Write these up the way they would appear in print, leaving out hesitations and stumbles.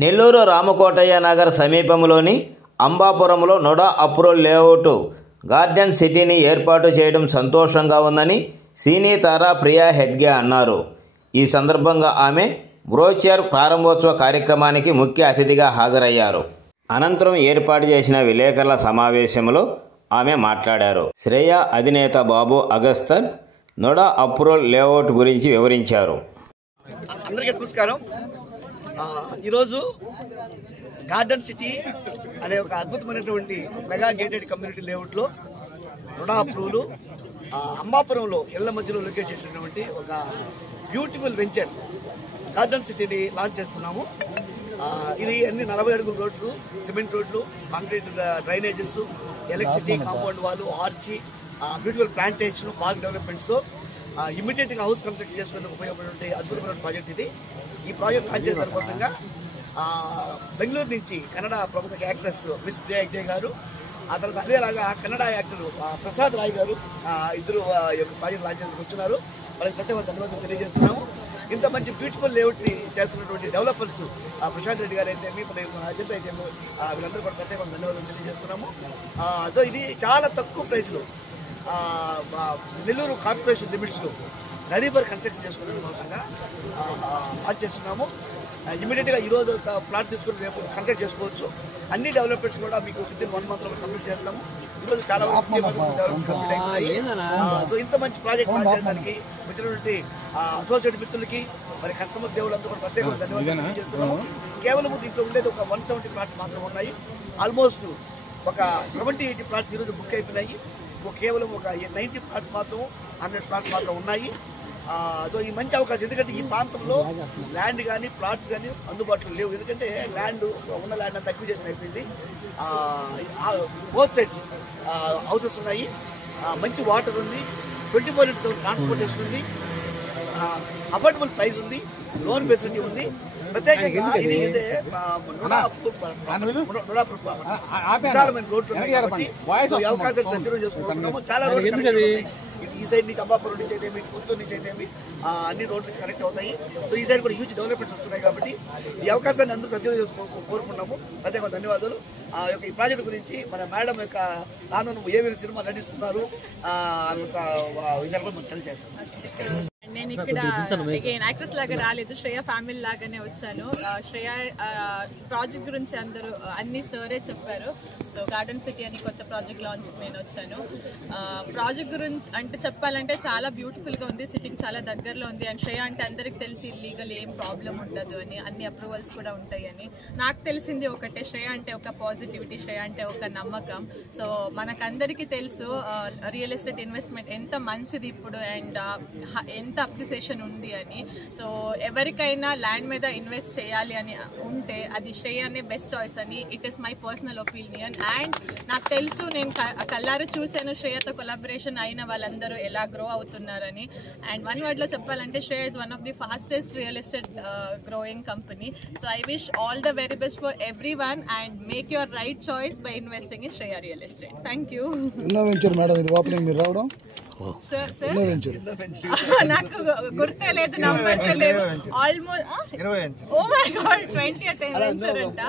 నెల్లూరు రామకోటయ్య నగర్ సమీపంలోని అంబాపురంలో NUDA approval layout garden సిటీని ఏర్పాటు చేయడం సంతోషంగా ఉందని సినీ తార ప్రియా హెగ్డే అన్నారు. ఈ సందర్భంగా ఆమె బ్రోచర్ ప్రారంభోత్సవ కార్యక్రమానికి ముఖ్య అతిథిగా హాజరయ్యారు. అనంతరం ఏర్పాటు చేసిన విలేకరుల సమావేశంలో ఆమె మాట్లాడారు. శ్రేయ అధినేత బాబు అగస్తర్ నోడా అప్రూవల్ లేఅవుట్ గురించి వివరించారు. అందరికీ నమస్కారం. ఈరోజు గార్డెన్ సిటీ అనే ఒక అద్భుతమైనటువంటి మెగా గేటెడ్ కమ్యూనిటీ లేఅవుట్లో నోడా అప్రూవల్ అంబాపురంలో ఇళ్ల మధ్యలో లొకేట్ చేసినటువంటి ఒక బ్యూటిఫుల్ వెంచర్ గార్డెన్ సిటీని లాంచ్ చేస్తున్నాము. ఇది అన్ని 40 అడుగుల రోడ్లు, సిమెంట్ రోడ్లు, కాంక్రీట్ డ్రైనేజెస్, ఎలక్ట్రిసిటీ, కాంపౌండ్ వాళ్ళు, ఆర్చి, బ్యూటిఫుల్ ప్లాంటేషన్, పార్క్ డెవలప్మెంట్స్తో ఇమ్మీడియట్గా హౌస్ కన్స్ట్రక్షన్ చేసుకునేందుకు ఉపయోగపడే అద్భుతమైన ప్రాజెక్ట్ ఇది. ఈ ప్రాజెక్ట్ లాంచ్ చేసిన కోసంగా బెంగళూరు నుంచి కన్నడ ప్రముఖ యాక్ట్రెస్ మిస్ ప్రియా హెగ్డే గారు, ఆ తర్వాత అదేలాగా కన్నడ యాక్టర్ ప్రసాద్ రాయ్ గారు ఇద్దరు ఈ యొక్క ప్రాజెక్ట్ లాంచ్ చేసి కూర్చున్నారు. వాళ్ళకి ప్రత్యేక ధన్యవాదాలు తెలియజేస్తున్నాము. ఇంత మంచి బ్యూటిఫుల్ లేఅవుట్ని చేస్తున్నటువంటి డెవలపర్స్ ప్రశాంత్ రెడ్డి గారు అయితే అజంతా అయితే వీళ్ళందరూ కూడా ప్రత్యేక ధన్యవాదాలు తెలియజేస్తున్నాము. సో ఇది చాలా తక్కువ ప్రైస్లో నెల్లూరు కార్పొరేషన్ లిమిట్స్లో రెడీ ఫర్ కన్స్ట్రక్షన్ చేసుకునే కోసంగా లాంచ్ చేస్తున్నాము. ఇమీడియట్గా ఈరోజు ప్లాట్ తీసుకుని రేపు కన్స్ట్రక్ట్ చేసుకోవచ్చు. అన్ని డెవలప్మెంట్స్ కూడా మీకు వితిన్ 1 monthలో కంప్లీట్ చేస్తాము. ఈరోజు చాలా కంప్లీట్ అయిపోయి సో ఇంత మంచి ప్రాజెక్ట్ లాంచ్ చేయడానికి వచ్చినటువంటి అసోసియేట్ మిత్రులకి, మరి కస్టమర్ దేవుళ్ళందరూ కూడా ప్రత్యేక ధన్యవాదాలు తెలియజేస్తున్నాము. కేవలం దీంట్లో ఉండేది ఒక 170 ప్లాట్స్ మాత్రం ఉన్నాయి. ఆల్మోస్ట్ ఒక 70-80 ప్లాట్స్ ఈరోజు బుక్ అయిపోయినాయి. కేవలం ఒక 90 ప్లాట్స్ మాత్రం, 100 ప్లాట్స్ మాత్రం ఉన్నాయి. సో ఈ మంచి అవకాశం, ఎందుకంటే ఈ ప్రాంతంలో ల్యాండ్ కానీ ప్లాట్స్ కానీ అందుబాటులో లేవు. ఎందుకంటే ల్యాండ్ ఉన్న ల్యాండ్ అంతా అక్విజిషన్ అయిపోయింది. బోత్ సైడ్స్ హౌసెస్ ఉన్నాయి, మంచి వాటర్ ఉంది, 24/7 ట్రాన్స్పోర్టేషన్ ఉంది, అఫోర్డబుల్ ప్రైస్ ఉంది, లోన్ ఫెసిలిటీ ఉంది. ప్రత్యేకంగా ఇది విశాలమైన రోడ్లు ఉన్నాయి కాబట్టి ఈ అవకాశాలు సద్వినియోగం చేసుకుంటున్నాము. చాలా రోడ్లు ఈ సైడ్ నుంచి అంబాపురం నుంచి అయితే పుత్తూరు నుంచి అయితే అన్ని రోడ్లు నుంచి కనెక్ట్ అవుతాయి. సో ఈ సైడ్ కూడా హ్యూజ్ డెవలప్మెంట్స్ వస్తున్నాయి కాబట్టి ఈ అవకాశాన్ని అందరూ సద్వినియోగం కోరుకున్నాము. ప్రత్యేక ధన్యవాదాలు. ఈ ప్రాజెక్ట్ గురించి మన మేడం యొక్క రానున్న ఏవేవి సినిమా నటిస్తున్నారు అంత విషయాలు కూడా మనం తెలియజేస్తాం. నేను ఇక్కడ యాక్ట్రెస్ లాగా రాలేదు, శ్రేయ ఫ్యామిలీ లాగానే వచ్చాను. శ్రేయ ప్రాజెక్ట్ గురించి అందరూ అన్ని సరే చెప్పారు. సో గార్డెన్ సిటీ అని కొత్త ప్రాజెక్ట్ లాంచ్ నేను వచ్చాను. ప్రాజెక్ట్ గురించి అంటే చెప్పాలంటే చాలా బ్యూటిఫుల్గా ఉంది, సిటీకి చాలా దగ్గరలో ఉంది. అండ్ శ్రేయ అంటే అందరికి తెలిసి లీగల్ ఏం ప్రాబ్లం ఉండదు అని, అన్ని అప్రూవల్స్ కూడా ఉంటాయని. నాకు తెలిసింది ఒకటే, శ్రేయ అంటే ఒక పాజిటివిటీ, శ్రేయ అంటే ఒక నమ్మకం. సో మనకందరికీ తెలుసు రియల్ ఎస్టేట్ ఇన్వెస్ట్మెంట్ ఎంత మంచిది ఇప్పుడు అండ్ ఎంత అప్రిసియేషన్ ఉంది అని. సో ఎవరికైనా ల్యాండ్ మీద ఇన్వెస్ట్ చేయాలి అని ఉంటే అది శ్రేయనే బెస్ట్ చాయిస్ అని it is my personal opinion. And నాకు తెలుసు, నేను కళ్ళారా చూశాను శ్రేయతో కొలాబరేషన్ అయిన వాళ్ళందరూ ఎలా గ్రో అవుతున్నారని. అండ్ వన్ వర్డ్లో చెప్పాలంటే Shreya is one of the fastest real estate growing company. So I wish all the very best for every one and make your right choice by investing in Shreya real estate. Thank you. నాకు గుర్తే లేదు, numbers లేవు. Almost oh my god 20th venture అంట.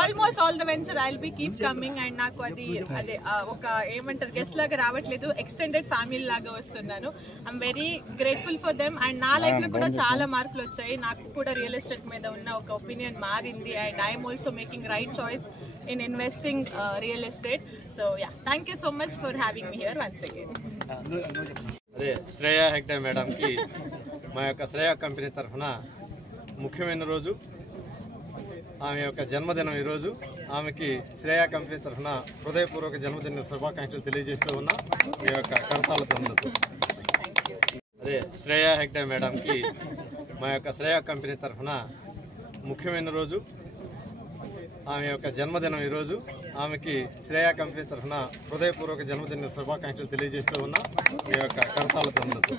Almost all the venture I will be keep coming. And నాకు అదే ఒక ఏమంటారు guest లాగా రావట్లేదు, ఎక్స్టెండెడ్ ఫ్యామిలీ లాగా వస్తున్నాను. I'm very grateful for them. And నా లైఫ్ లో కూడా చాలా మార్పులు వచ్చాయి. నాకు కూడా రియల్ ఎస్టేట్ మీద ఉన్న ఒక ఒపీనియన్ మారింది. And I'm also making right choice in investing real estate. So yeah, thank you so much for having me here once again. అదే శ్రేయ హెగ్డే మేడంకి మా యొక్క శ్రేయ కంపెనీ తరఫున ముఖ్యమైన రోజు, ఆమె యొక్క జన్మదినం ఈరోజు. ఆమెకి శ్రేయ కంపెనీ తరఫున హృదయపూర్వక జన్మదిన శుభాకాంక్షలు తెలియజేస్తూ ఉన్నా మీ యొక్క కరతాళతో ఉన్నది. అదే శ్రేయ హెగ్డే మేడంకి మా యొక్క శ్రేయ కంపెనీ తరఫున ముఖ్యమైన రోజు, ఆమె యొక్క జన్మదినం ఈరోజు. ఆమెకి శ్రేయ కంపెనీ తరఫున హృదయపూర్వక జన్మదిన శుభాకాంక్షలు తెలియజేస్తూ ఉన్నా మీ యొక్క కరతాళతో ఉన్నది.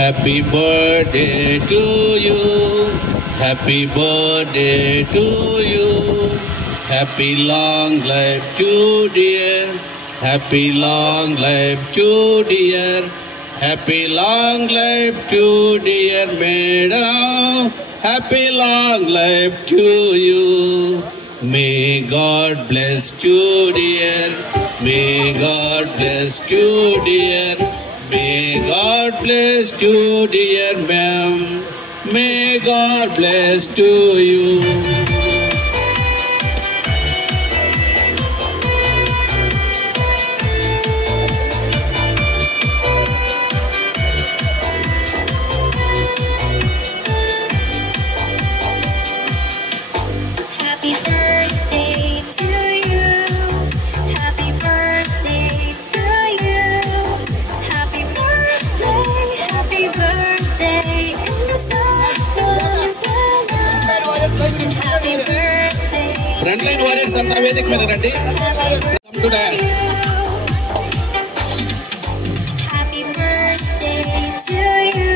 Happy birthday to you, happy birthday to you, happy long life to dear. Happy long life to dear. Happy long life to dear madam. Happy long life to you. May God bless you, dear. May God bless you, dear. May God bless you, dear ma'am. May God bless to you. Frontline warriors అంతా వేదిక మీద రండి. Come to dance. Happy birthday to you.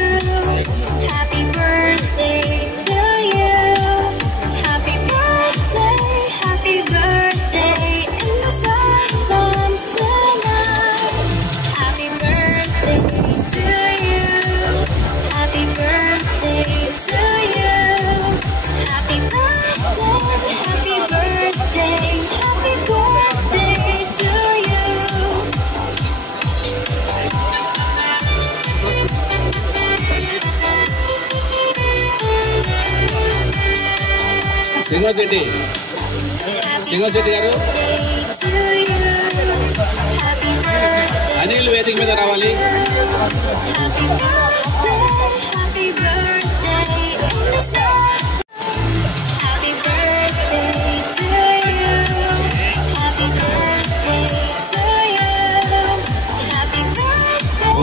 Happy birthday to you. Happy birthday, happy birthday in the sun tonight. Happy birthday to you. Happy birthday to you. Happy birthday, happy birthday, happy birthday to you. Singasetti గారు, అనిల్ వేదిక మీద రావాలి.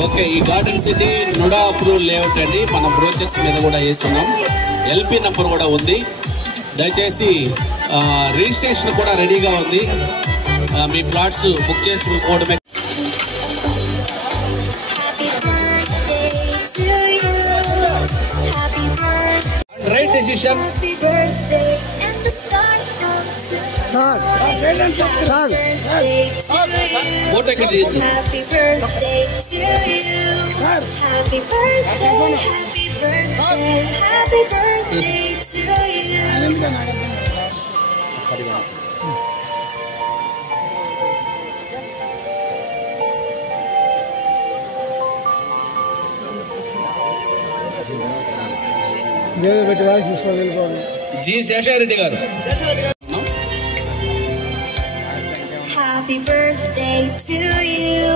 Okay, ఈ garden city NUDA approval layout అండి. మనం brochures మీద కూడా వేస్తున్నాం. ఎల్పి నంబర్ కూడా ఉంది. దయచేసి రిజిస్ట్రేషన్ కూడా రెడీగా ఉంది. మీ ప్లాట్స్ బుక్ చేసుకోవడమే. Right decision. ఫోటో ఇక్కడ తీయండి. Happy birthday to you. Happy birthday, happy birthday, happy birthday to you. G Seshareddy గారు. Happy birthday to you.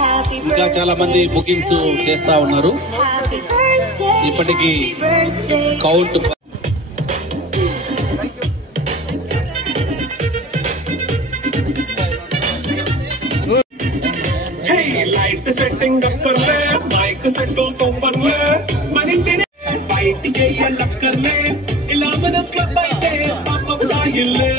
Happy ఇంకా చాలా మంది బుకింగ్స్ చేస్తా ఉన్నారు. happy birthday. ఇప్పటికి Happy birthday. కౌంట్ లైట్ సెట్టింగ్ అక్కర్లే, మైక్ సెట్ తొంపర్లే, మన ఇంటిని బయటికి వెళ్ళక్కర్లే, ఇలా మనం క్లబ్ అయితే పాప ఇల్లే.